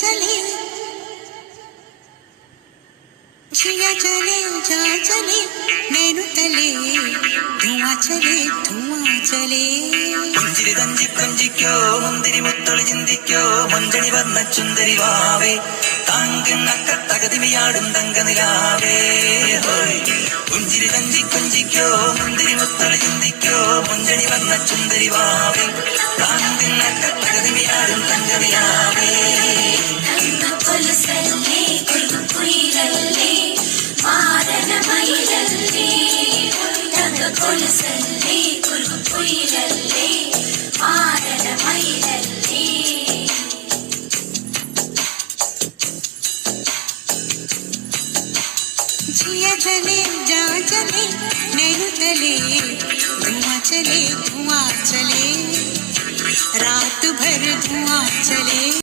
चले जिया चले जा चले नैनु तले धुआं चले പുഞ്ചിരി തഞ്ചി കൊഞ്ചിക്കോ മുന്തിരി മുത്തൊളി ചിന്തിക്കോ മഞ്ചണി വർണ്ണ ചുന്ദരി വാവേ താങ്കിണ്ണക്ക തകതിമിയാടും തങ്കനിലാവേ പുഞ്ചിരി തഞ്ചി കൊഞ്ചിക്കോ മുന്തിരി മുത്തൊളി ചിന്തിക്കോ മഞ്ചണി വർണ്ണ ചുന്ദരി വാവേ താങ്കിണ്ണക്ക തകതിമിയാടും തങ്കനിലാവേ जिया चले जा चले नैनु तले धुआं चले रात भर धुआं चले।